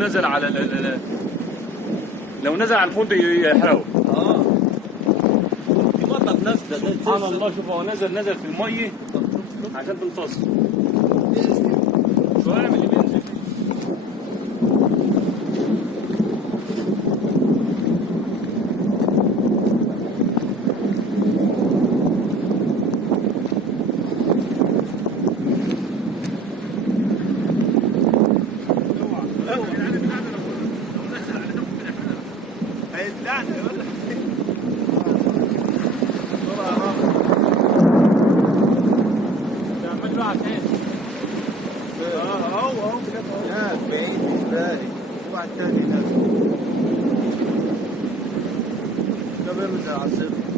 نزل على لو نزل على الفندق يحرقه. في مطر نازله سبحان الله. شوف هو نزل في الميه عشان تمتص شويه من اللي بينزل. هيتلعنى يقول لك تعمل له عشان اهو لا بعيد ازاي واحد تاني نازل ده بيرمز على العاصفه.